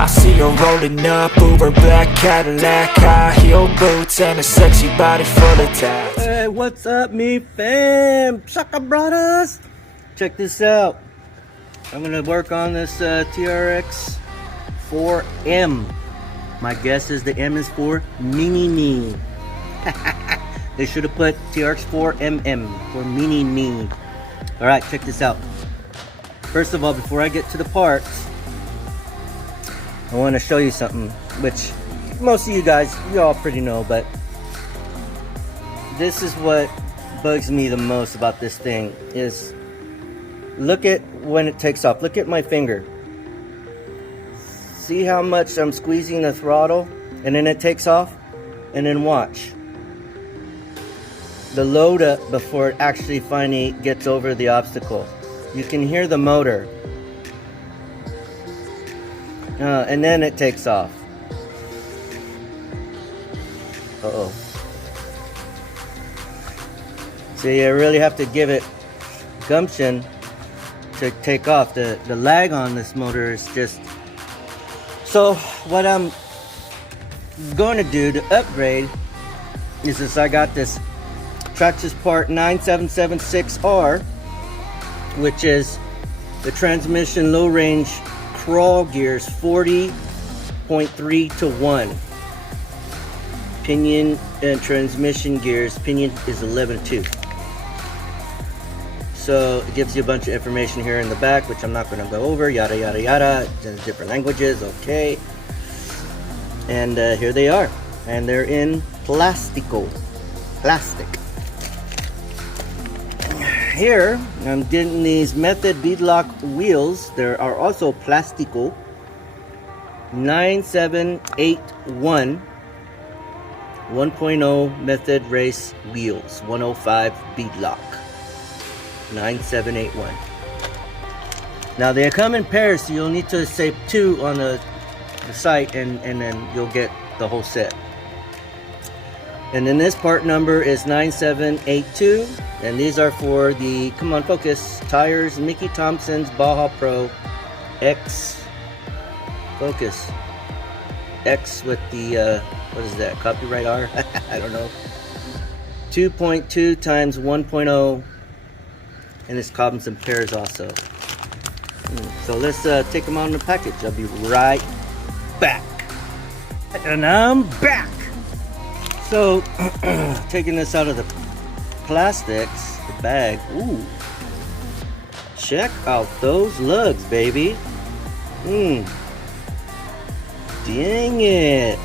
I see her rolling up, Uber black Cadillac, high heel boots and a sexy body full of tats. Hey, what's up, me fam? Chaka brothers. Check this out. I'm gonna work on this TRX-4M. My guess is the M is for mini me. They should have put TRX-4MM for mini me. All right, check this out. First of all, before I get to the parts, I want to show you something, which most of you guys, you all pretty know, but this is what bugs me the most about this thing is, look at when it takes off. Look at my finger. See how much I'm squeezing the throttle, and then it takes off, and then watch the load up before it actually finally gets over the obstacle. You can hear the motor. And then it takes off. Uh-oh. So you really have to give it gumption to take off. The lag on this motor is just... So what I'm going to do to upgrade is this. I got this Traxxas part 9776R, which is the transmission low range crawl gears 40.3 to 1. Pinion and transmission gears, pinion is 11 to 2. So it gives you a bunch of information here in the back, which I'm not going to go over, yada yada yada. There's different languages, okay. And here they are, and they're in plastic. Here I'm getting these Method beadlock wheels. There are also Plastico 9781 1.0 Method race wheels, 105 beadlock 9781. Now they come in pairs, so you'll need to save 2 on the site, and then you'll get the whole set. And then this part number is 9782, and these are for the, come on focus, tires, Mickey Thompson's Baja Pro X, focus, X with the, what is that, copyright R? I don't know. 2.2 times 1.0, and this comes in pairs also. So let's take them out in the package. I'll be right back. And I'm back. So, taking this out of the plastics, the bag, ooh, check out those lugs, baby. Dang it.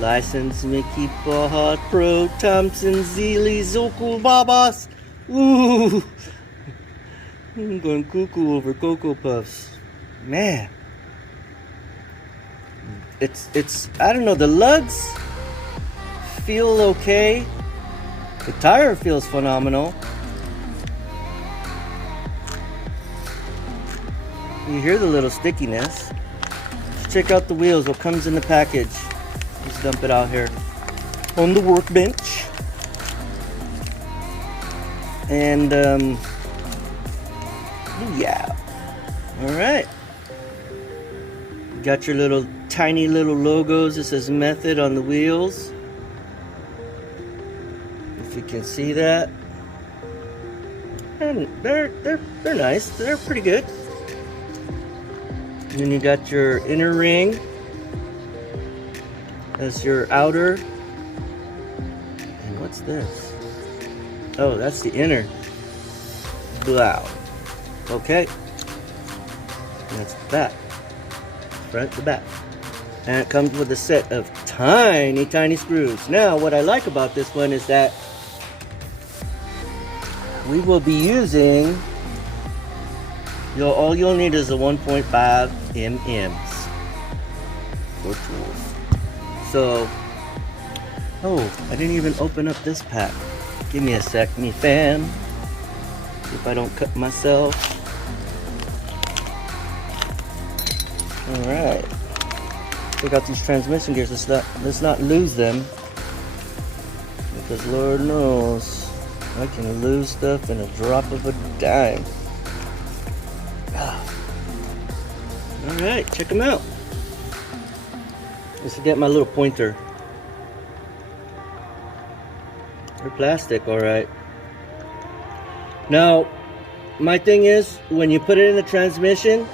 License Mickey Baja Pro Thompson Zeely Zoku Babas. Ooh, I'm going cuckoo over Cocoa Puffs. Man. It's I don't know, the lugs feel okay. The tire feels phenomenal. You hear the little stickiness. Let's check out the wheels, what comes in the package. Let's dump it out here on the workbench. And yeah. Alright. Got your little tiny little logos. It says Method on the wheels, if you can see that. And they're nice, they're pretty good. And then you got your inner ring, that's your outer. And what's this? Oh, that's the inner. Wow. Okay, and that's the back, front to back. And it comes with a set of tiny screws. Now, what I like about this one is that we will be using, all you'll need is a 1.5 mm's for tools. So, oh, I didn't even open up this pack. Give me a sec, me fam. See if I don't cut myself. Alright. Check out these transmission gears. Let's not lose them, because Lord knows I can lose stuff in a drop of a dime. Alright, check them out. Let's get my little pointer. They're plastic, alright. Now, my thing is, when you put it in the transmission,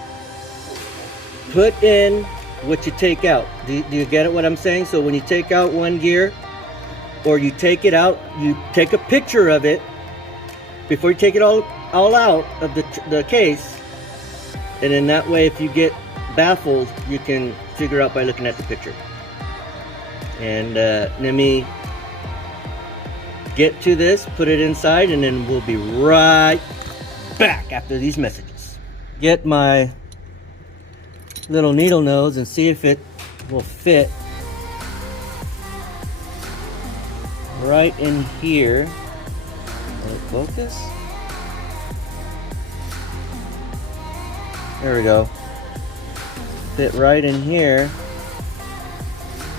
put in what you take out. Do you get it what I'm saying? So when you take out one gear, or you take it out, you take a picture of it before you take it all out of the case, and then that way if you get baffled, you can figure out by looking at the picture. And let me get to this, put it inside, and then we'll be right back after these messages. Get my little needle nose and see if it will fit right in here. Will it focus? There we go. Fit right in here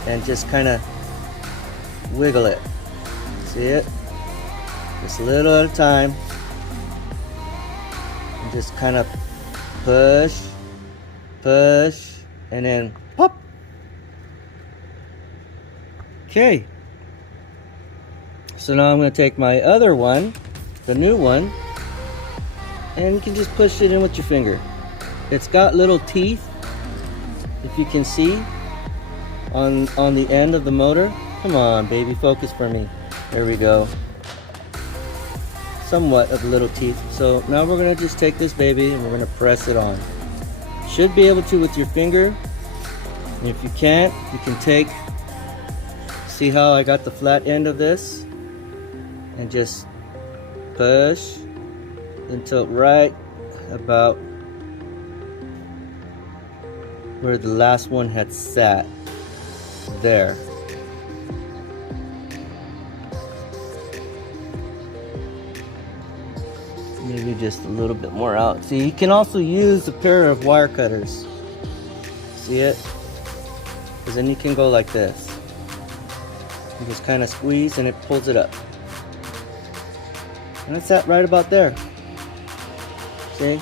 and just kind of wiggle it. See it? Just a little at a time. And just kind of push, and then pop. Okay. So now I'm going to take my other one, the new one, and you can just push it in with your finger. It's got little teeth, if you can see, on the end of the motor. Come on, baby, focus for me. There we go. Somewhat of little teeth. So now we're going to just take this baby and we're going to press it on. Should be able to with your finger. And if you can't, you can take, see how I got the flat end of this, and just push until right about where the last one had sat. There. Maybe just a little bit more out. See, you can also use a pair of wire cutters. See it? Because then you can go like this. You just kind of squeeze and it pulls it up. And it's at right about there. See?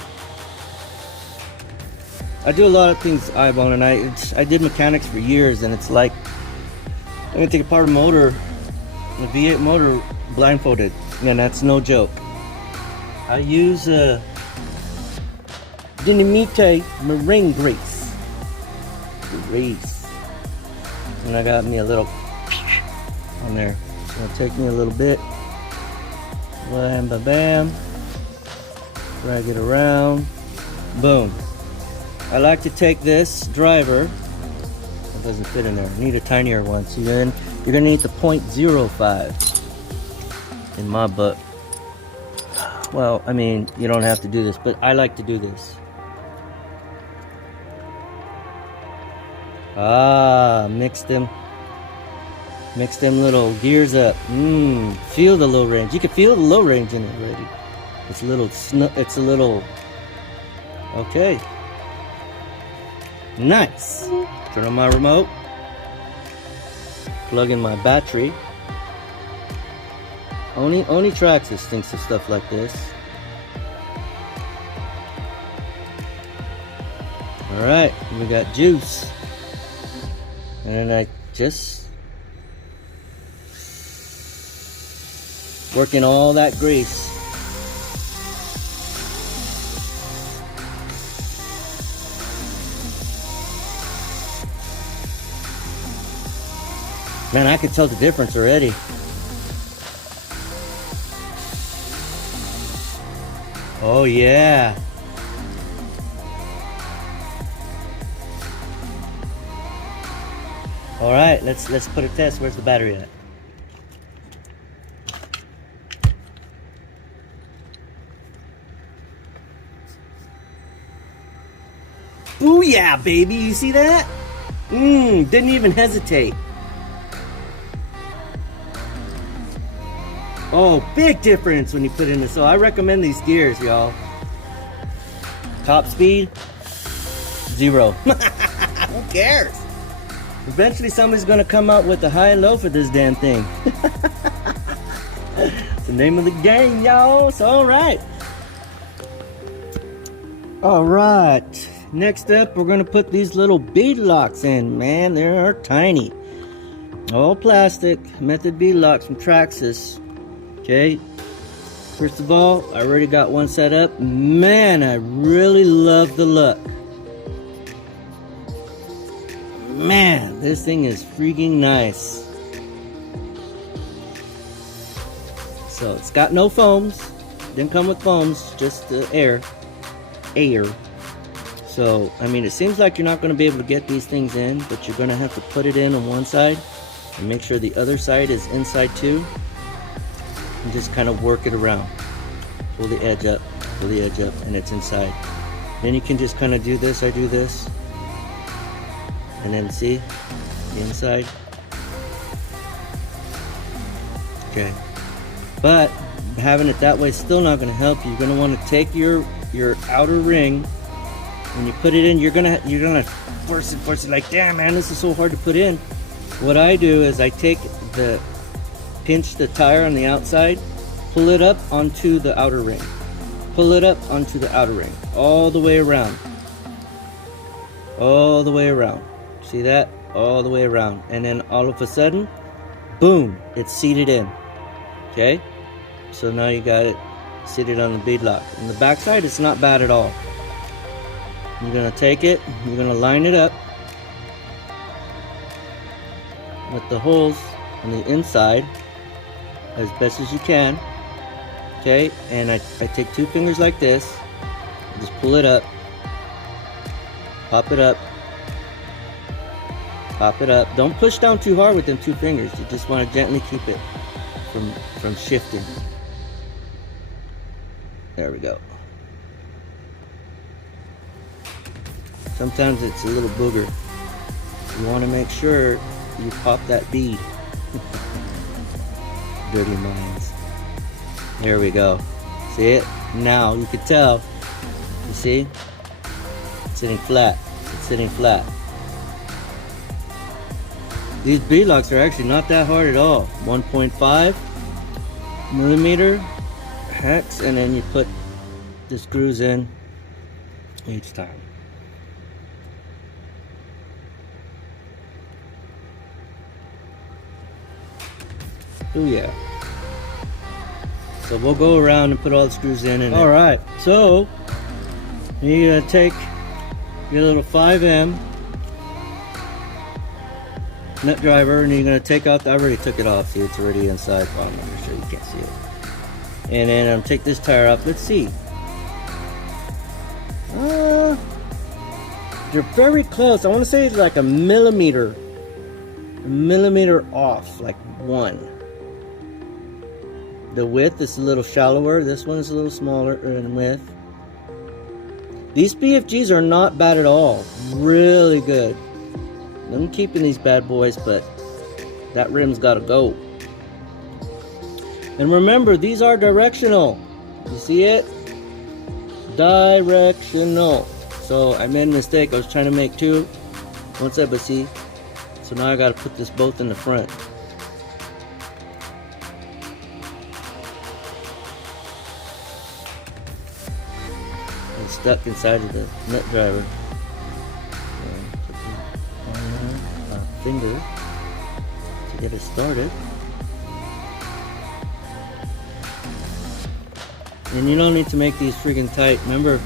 I do a lot of things eyeball, and I did mechanics for years, and it's like I'm gonna take apart a motor, a V8 motor, blindfolded, and that's no joke. I use Dinamite marine grease, and I got me a little on there. It's gonna take me a little bit. Bam, bam, bam. Drag it around. Boom. I like to take this driver. It doesn't fit in there. I need a tinier one. So then you're gonna need the 0.05 in my book. Well, I mean, you don't have to do this, but I like to do this. Ah, mix them little gears up. Feel the low range. You can feel the low range in it already. It's a little, okay. Nice. Turn on my remote. Plug in my battery. Only Traxxas thinks of stuff like this. Alright, we got juice. And then I just working all that grease. Man, I can tell the difference already. Oh yeah. All right, let's put a test. Where's the battery at? Booyah, baby! You see that? Didn't even hesitate. Oh, big difference when you put in the, so I recommend these gears, y'all. Top speed, 0. Who cares? Eventually somebody's gonna come out with the high and low for this damn thing. It's the name of the game, y'all. So alright. Alright. next up we're gonna put these little bead locks in. Man, they are tiny. All plastic, method bead locks from Traxxas. Okay, first of all, I already got one set up. Man, I really love the look. Man, this thing is freaking nice. So it's got no foams. Didn't come with foams, just the air. So, I mean, it seems like you're not going to be able to get these things in, but you're going to have to put it in on one side and make sure the other side is inside too. And just kind of work it around. Pull the edge up, and it's inside. Then you can just kind of do this. I do this. And then see the inside. Okay. But having it that way is still not going to help you. You're going to want to take your outer ring. When you put it in, you're gonna force it. Like, damn, man, this is so hard to put in. What I do is I pinch the tire on the outside, pull it up onto the outer ring, pull it up onto the outer ring, all the way around, all the way around. See that? All the way around, and then all of a sudden, boom! It's seated in. Okay, so now you got it seated on the bead lock. On the back side, it's not bad at all. You're gonna take it, you're gonna line it up with the holes on the inside as best as you can. Okay, and I take two fingers like this, just pull it up, pop it up, pop it up. Don't push down too hard with them two fingers. You just want to gently keep it from shifting. There we go. Sometimes it's a little booger. You want to make sure you pop that bead. Dirty minds. There we go. See it? Now you can tell. You see? It's sitting flat. It's sitting flat. These bead locks are actually not that hard at all. 1.5 millimeter hex, and then you put the screws in each time. Oh yeah. So we'll go around and put all the screws in. And alright, so you're gonna take your little 5M nut driver and you're gonna take out I already took it off. See, it's already inside. Well, I'm not sure, you can't see it. And then take this tire off. Let's see. You're very close. I want to say it's like a millimeter off, like one. The width is a little shallower. This one is a little smaller in width. These BFGs are not bad at all. Really good. I'm keeping these bad boys, but that rim's got to go. And remember, these are directional. You see it? Directional. So I made a mistake. I was trying to make two. One side, but see? So now I got to put this both in the front. It's stuck inside of the nut driver. Put our finger to get it started. And you don't need to make these freaking tight. Remember,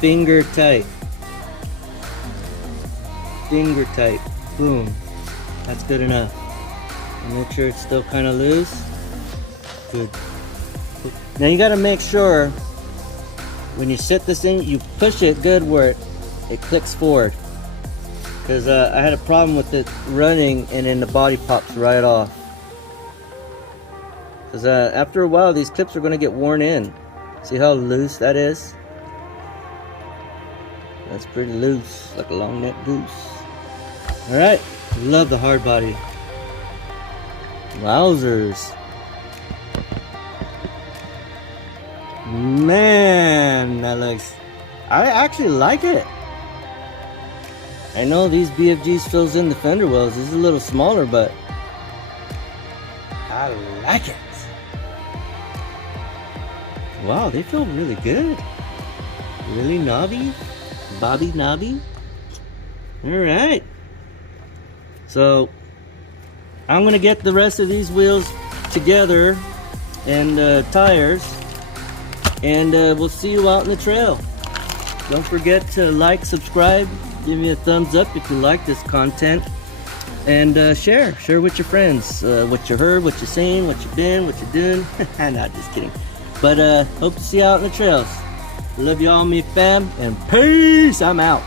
finger tight. Finger tight. Boom. That's good enough. And make sure it's still kind of loose. Good. Now you got to make sure when you set this in, you push it good where it clicks forward. Because I had a problem with it running and then the body pops right off. Because after a while, these clips are going to get worn in. See how loose that is? That's pretty loose, like a long neck goose. Alright, love the hard body. Wowzers. Man, that looks... I actually like it. I know these BFGs fills in the fender wells. This is a little smaller, but I like it. Wow, they feel really good. Really knobby. Bobby Nobby. Alright. So I'm gonna get the rest of these wheels together and tires, and we'll see you out in the trail. Don't forget to like, subscribe, give me a thumbs up if you like this content, and share with your friends what you heard, what you're saying, what you've been, what you're doing. Not just kidding. But hope to see you out in the trails. Love you all, me fam, and peace. I'm out.